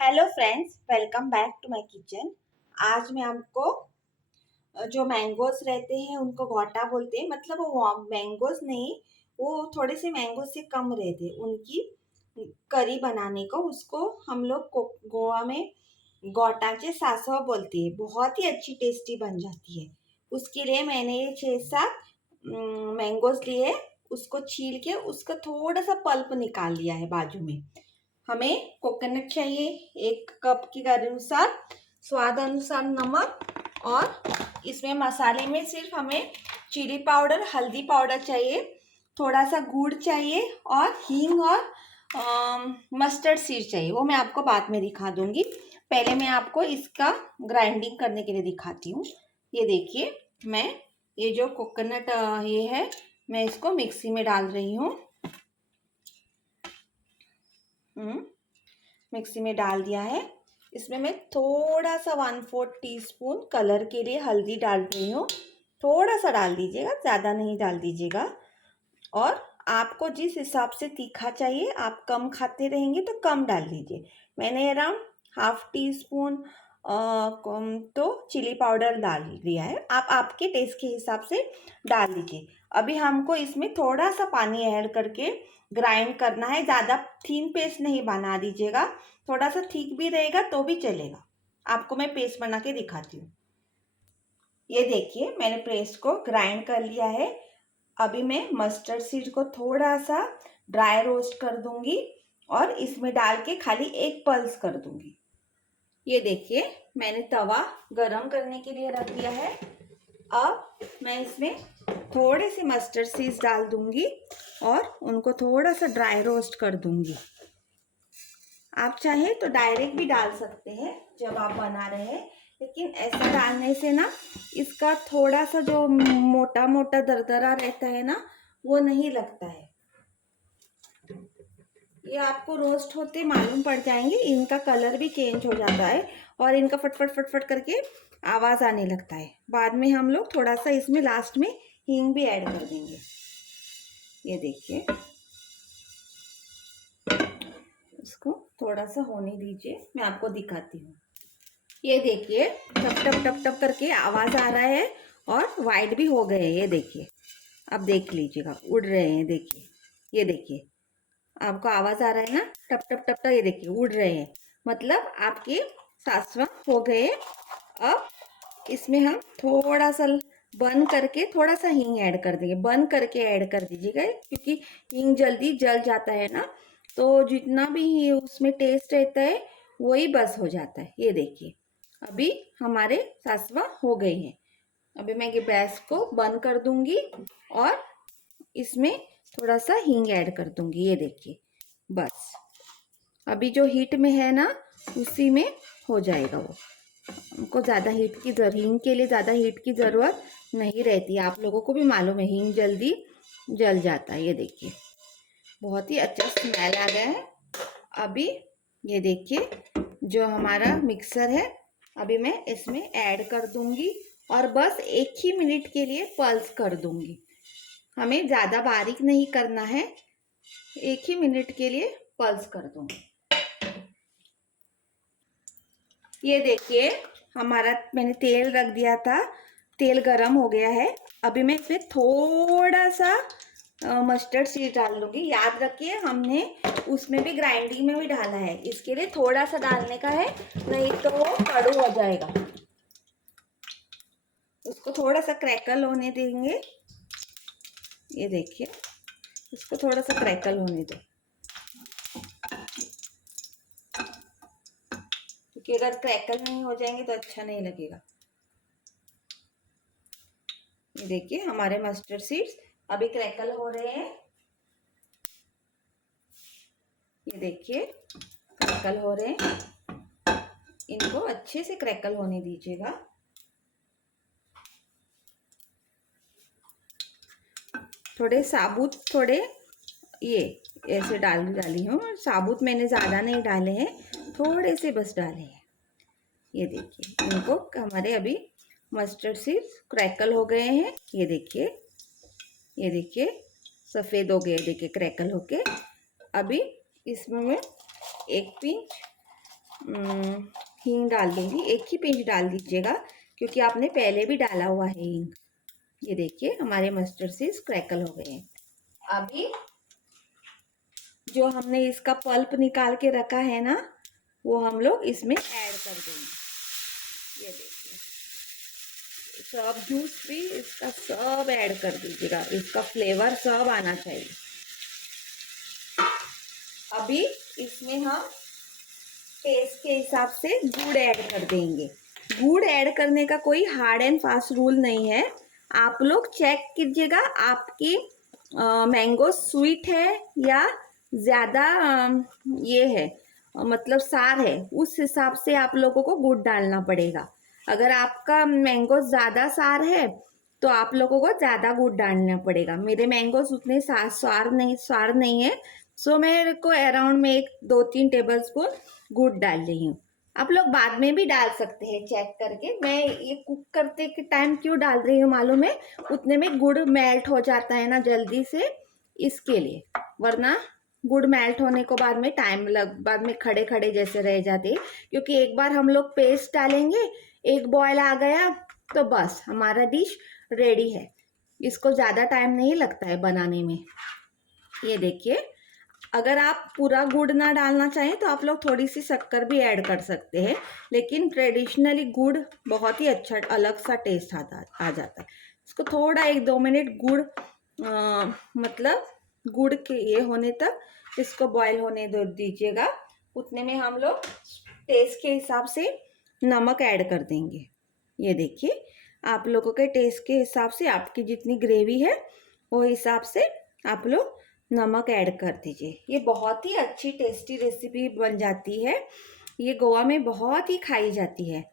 Hello friends, welcome back to my kitchen. आज मैं आपको जो मैंगोज रहते हैं उनको घोटा बोलते हैं। मतलब वो मैंगोज नहीं, वो थोड़े से मैंगो से कम रहते हैं। उनकी करी बनाने को उसको हम लोग गोवा में घोटाचे सासव बोलते हैं। बहुत ही अच्छी टेस्टी बन जाती है। उसके लिए मैंने ये 6-7 मैंगोज लिए, उसको छील के उसका थोड़ा सा पल्प निकाल लिया है बाजू में। हमें कोकोनट चाहिए 1 कप के अनुसार, स्वाद अनुसार नमक, और इसमें मसाले में सिर्फ हमें चिली पाउडर, हल्दी पाउडर चाहिए, थोड़ा सा गुड़ चाहिए और हींग और मस्टर्ड सीड चाहिए। वो मैं आपको बाद में दिखा दूंगी। पहले मैं आपको इसका ग्राइंडिंग करने के लिए दिखाती हूँ। ये देखिए, मैं ये जो कोकोनट ये है, मैं इसको मिक्सी में डाल रही हूँ। मिक्सी में डाल दिया है। इसमें मैं थोड़ा सा 1/4 टीस्पून कलर के लिए हल्दी डाल रही हूँ। थोड़ा सा डाल दीजिएगा, ज़्यादा नहीं डाल दीजिएगा। और आपको जिस हिसाब से तीखा चाहिए, आप कम खाते रहेंगे तो कम डाल दीजिए। मैंने अराउंड 1/2 टीस्पून तो चिली पाउडर डाल दिया है। आप आपके टेस्ट के हिसाब से डाल दीजिए। अभी हमको इसमें थोड़ा सा पानी ऐड करके ग्राइंड करना है। ज़्यादा थीन पेस्ट नहीं बना दीजिएगा, थोड़ा सा थिक भी रहेगा तो भी चलेगा। आपको मैं पेस्ट बना के दिखाती हूँ। ये देखिए, मैंने पेस्ट को ग्राइंड कर लिया है। अभी मैं मस्टर्ड सीड को थोड़ा सा ड्राई रोस्ट कर दूंगी और इसमें डाल के खाली एक पल्स कर दूंगी। ये देखिए, मैंने तवा गरम करने के लिए रख दिया है। अब मैं इसमें थोड़े से मस्टर्ड सीड्स डाल दूंगी और उनको थोड़ा सा ड्राई रोस्ट कर दूंगी। आप चाहे तो डायरेक्ट भी डाल सकते हैं जब आप बना रहे हैं, लेकिन ऐसा डालने से ना इसका थोड़ा सा जो मोटा मोटा दरदरा रहता है ना, वो नहीं लगता है। ये आपको रोस्ट होते मालूम पड़ जाएंगे, इनका कलर भी चेंज हो जाता है और इनका फटफट फटफट करके आवाज़ आने लगता है। बाद में हम लोग थोड़ा सा इसमें लास्ट में हींग भी ऐड कर देंगे। ये देखिए, इसको थोड़ा सा होने दीजिए, मैं आपको दिखाती हूँ। ये देखिए, टप टप टप टप करके आवाज़ आ रहा है और वाइट भी हो गए। ये देखिए, अब देख लीजिएगा, उड़ रहे हैं। देखिए, ये देखिए, आपको आवाज़ आ रहा है ना, टप टप टप टप। ये देखिए, उड़ रहे हैं, मतलब आपके सासवा हो गए। अब इसमें हम थोड़ा सा बंद करके थोड़ा सा हींग ऐड कर देंगे। बंद करके ऐड कर दीजिएगा, क्योंकि हींग जल्दी जल जाता है ना, तो जितना भी उसमें टेस्ट रहता है वही बस हो जाता है। ये देखिए, अभी हमारे सासवा हो गए हैं। अभी मैं ये गैस को बंद कर दूंगी और इसमें थोड़ा सा हींग ऐड कर दूंगी। ये देखिए, बस अभी जो हीट में है ना, उसी में हो जाएगा वो। हमको ज़्यादा हींग के लिए ज़्यादा हीट की ज़रूरत नहीं रहती। आप लोगों को भी मालूम है, हींग जल्दी जल जाता है। ये देखिए, बहुत ही अच्छा स्मेल आ गया है। अभी ये देखिए, जो हमारा मिक्सर है, अभी मैं इसमें ऐड कर दूंगी और बस 1 ही मिनट के लिए पल्स कर दूंगी। हमें ज़्यादा बारीक नहीं करना है, 1 ही मिनट के लिए पल्स कर दूंगी। ये देखिए, हमारा मैंने तेल रख दिया था, तेल गरम हो गया है। अभी मैं इसमें थोड़ा सा मस्टर्ड सीड डाल लूँगी। याद रखिए, हमने उसमें भी ग्राइंडिंग में भी डाला है, इसके लिए थोड़ा सा डालने का है, नहीं तो वो कड़ू हो जाएगा। उसको थोड़ा सा क्रैकल होने देंगे। ये देखिए, इसको थोड़ा सा क्रैकल होने दो, क्योंकि अगर क्रैकल नहीं हो जाएंगे तो अच्छा नहीं लगेगा। ये देखिए, हमारे मस्टर्ड सीड्स अभी क्रैकल हो रहे हैं। ये देखिए, क्रैकल हो रहे हैं, इनको अच्छे से क्रैकल होने दीजिएगा। थोड़े साबुत, थोड़े ये ऐसे डाली हूँ। साबुत मैंने ज़्यादा नहीं डाले हैं, थोड़े से बस डाले हैं। ये देखिए, इनको हमारे अभी मस्टर्ड सीड्स क्रैकल हो गए हैं। ये देखिए, ये देखिए, सफ़ेद हो गए, देखिए क्रैकल होके। अभी इसमें मैं 1 पिंच हींग डाल दूंगी, 1 ही पिंच डाल दीजिएगा क्योंकि आपने पहले भी डाला हुआ है हींग। ये देखिए हमारे मस्टर्ड सीड्स क्रैकल हो गए हैं। अभी जो हमने इसका पल्प निकाल के रखा है ना, वो हम लोग इसमें ऐड कर देंगे। ये देखिए सब जूस भी इसका सब ऐड कर दीजिएगा, इसका फ्लेवर सब आना चाहिए। अभी इसमें हम टेस्ट के हिसाब से गुड़ ऐड कर देंगे। गुड़ ऐड करने का कोई हार्ड एंड फास्ट रूल नहीं है, आप लोग चेक कीजिएगा आपकी मैंगो स्वीट है या ज़्यादा ये है मतलब सार है, उस हिसाब से आप लोगों को गुड़ डालना पड़ेगा। अगर आपका मैंगो ज़्यादा सार है तो आप लोगों को ज़्यादा गुड़ डालना पड़ेगा। मेरे मैंगोस उतने स्वार नहीं है, सो मेरे को अराउंड में 1-2-3 टेबल स्पून गुड़ डाल रही हूँ। आप लोग बाद में भी डाल सकते हैं चेक करके। मैं ये कुक करते के टाइम क्यों डाल रही हूँ मालूम है, उतने में गुड़ मेल्ट हो जाता है ना जल्दी से, इसके लिए। वरना गुड़ मेल्ट होने को बाद में खड़े खड़े जैसे रह जाते, क्योंकि एक बार हम लोग पेस्ट डालेंगे, एक बॉयल आ गया तो बस हमारा डिश रेडी है। इसको ज़्यादा टाइम नहीं लगता है बनाने में। ये देखिए अगर आप पूरा गुड़ ना डालना चाहें तो आप लोग थोड़ी सी शक्कर भी ऐड कर सकते हैं, लेकिन ट्रेडिशनली गुड़ बहुत ही अच्छा अलग सा टेस्ट आ जाता है। इसको थोड़ा 1-2 मिनट मतलब गुड़ के ये होने तक इसको बॉईल होने दो दीजिएगा। उतने में हम लोग टेस्ट के हिसाब से नमक ऐड कर देंगे। ये देखिए आप लोगों के टेस्ट के हिसाब से, आपकी जितनी ग्रेवी है वो हिसाब से आप लोग नमक ऐड कर दीजिए। ये बहुत ही अच्छी टेस्टी रेसिपी बन जाती है। ये गोवा में बहुत ही खाई जाती है।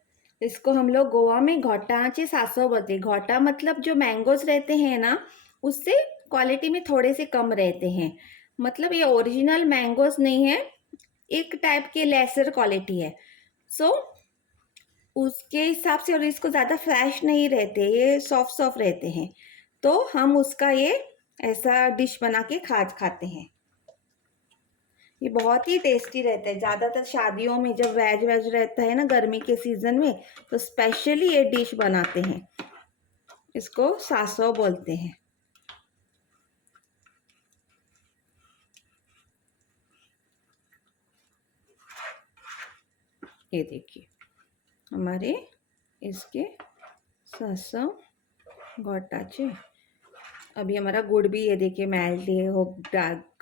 इसको हम लोग गोवा में घोटाचे सासो बोलते हैं। घोटा मतलब जो मैंगोज रहते हैं ना, उससे क्वालिटी में थोड़े से कम रहते हैं। मतलब ये ओरिजिनल मैंगोज नहीं है, एक टाइप के लेसर क्वालिटी है। सो उसके हिसाब से, और इसको ज़्यादा फ्रेश नहीं रहते, ये सॉफ्ट रहते हैं, तो हम उसका ये ऐसा डिश बना के खाते हैं। ये बहुत ही टेस्टी रहता है। ज़्यादातर शादियों में जब वेज रहता है ना गर्मी के सीज़न में, तो स्पेशली ये डिश बनाते हैं। इसको सासो बोलते हैं। ये देखिए हमारे इसके सासो घोटाचे। अभी हमारा गुड़ भी ये देखिए मेल्ट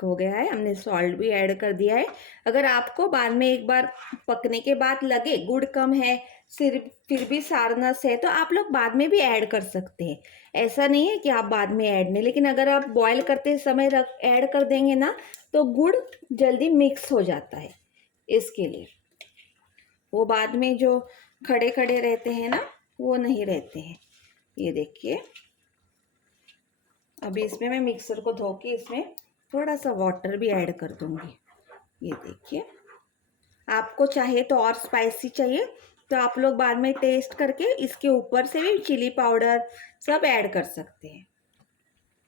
हो गया है। हमने सॉल्ट भी ऐड कर दिया है। अगर आपको बाद में एक बार पकने के बाद लगे गुड़ कम है, फिर भी सारनस है, तो आप लोग बाद में भी ऐड कर सकते हैं। ऐसा नहीं है कि आप बाद में ऐड नहीं, लेकिन अगर आप बॉईल करते समय ऐड कर देंगे ना तो गुड़ जल्दी मिक्स हो जाता है। इसके लिए वो बाद में जो खड़े खड़े रहते हैं ना, वो नहीं रहते हैं। ये देखिए अभी इसमें मैं मिक्सर को धो के इसमें थोड़ा सा वाटर भी ऐड कर दूंगी। ये देखिए आपको चाहे तो और स्पाइसी चाहिए तो आप लोग बाद में टेस्ट करके इसके ऊपर से भी चिली पाउडर सब ऐड कर सकते हैं।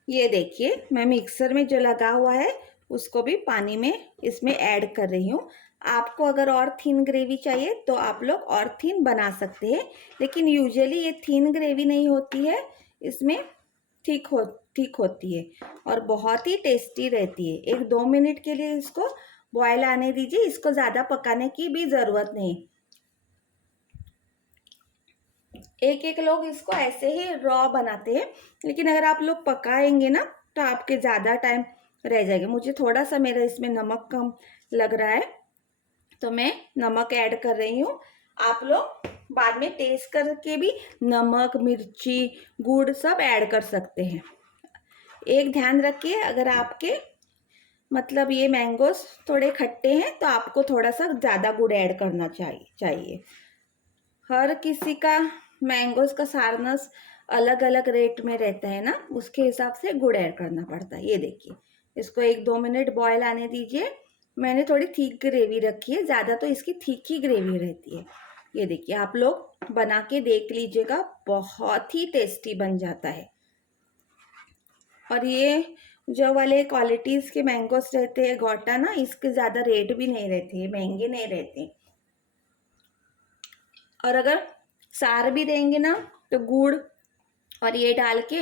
ये देखिए मैं मिक्सर में जो लगा हुआ है उसको भी पानी में इसमें ऐड कर रही हूँ। आपको अगर और थिन ग्रेवी चाहिए तो आप लोग और थिन बना सकते हैं, लेकिन यूजुअली ये थिन ग्रेवी नहीं होती है, इसमें ठीक होती है और बहुत ही टेस्टी रहती है। 1-2 मिनट के लिए इसको बॉयल आने दीजिए, इसको ज़्यादा पकाने की भी ज़रूरत नहीं। एक लोग इसको ऐसे ही रॉ बनाते हैं, लेकिन अगर आप लोग पकाएंगे ना तो आपके ज़्यादा टाइम रह जाएगा। मुझे थोड़ा सा मेरा इसमें नमक कम लग रहा है तो मैं नमक ऐड कर रही हूँ। आप लोग बाद में टेस्ट करके भी नमक, मिर्ची, गुड़ सब ऐड कर सकते हैं। एक ध्यान रखिए, अगर आपके मतलब ये मैंगोस थोड़े खट्टे हैं तो आपको थोड़ा सा ज़्यादा गुड़ ऐड करना चाहिए। हर किसी का मैंगोस का सारनस अलग अलग रेट में रहता है ना, उसके हिसाब से गुड़ ऐड करना पड़ता है। ये देखिए इसको 1-2 मिनट बॉयल आने दीजिए। मैंने थोड़ी थिक ग्रेवी रखी है, ज़्यादा तो इसकी थिक ही ग्रेवी रहती है। ये देखिए आप लोग बना के देख लीजिएगा, बहुत ही टेस्टी बन जाता है। और ये जो वाले क्वालिटीज़ के मैंगोस रहते हैं गोटा ना, इसके ज़्यादा रेट भी नहीं रहते, महंगे नहीं रहते। और अगर सार भी देंगे ना तो गुड़ और ये डाल के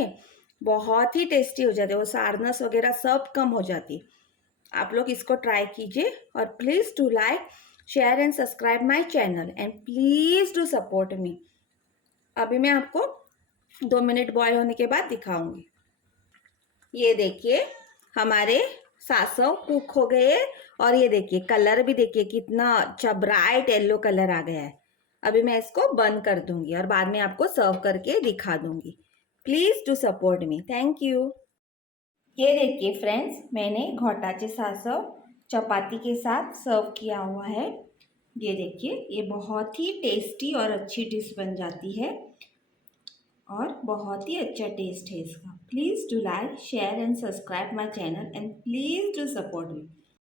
बहुत ही टेस्टी हो जाते हैं, वो सारनस वगैरह सब कम हो जाती। आप लोग इसको ट्राई कीजिए और please do like share and subscribe my channel and please do support me. अभी मैं आपको 2 मिनट बॉयल होने के बाद दिखाऊंगी। ये देखिए हमारे सासव कुक हो गए और ये देखिए कलर भी देखिए कितना अच्छा ब्राइट येलो कलर आ गया है। अभी मैं इसको बंद कर दूंगी और बाद में आपको सर्व करके दिखा दूंगी। Please do support me. Thank you. ये देखिए फ्रेंड्स, मैंने घोटाचे सासव चपाती के साथ सर्व किया हुआ है। ये देखिए ये बहुत ही टेस्टी और अच्छी डिश बन जाती है और बहुत ही अच्छा टेस्ट है इसका। Please do like share and subscribe my channel and please do support me.